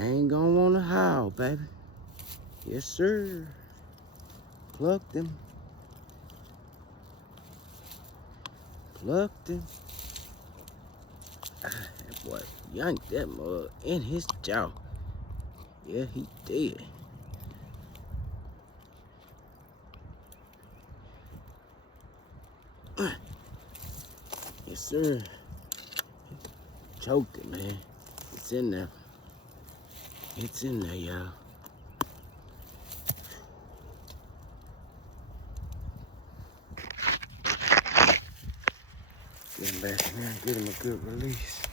Ain't gonna wanna howl, baby. Yes, sir. Plucked him. Plucked him. That boy yanked that mug in his jaw. Yeah, he did. Yes, sir. Choked it, man. It's in there. It's in there, y'all. Get him back in here and get him a good release.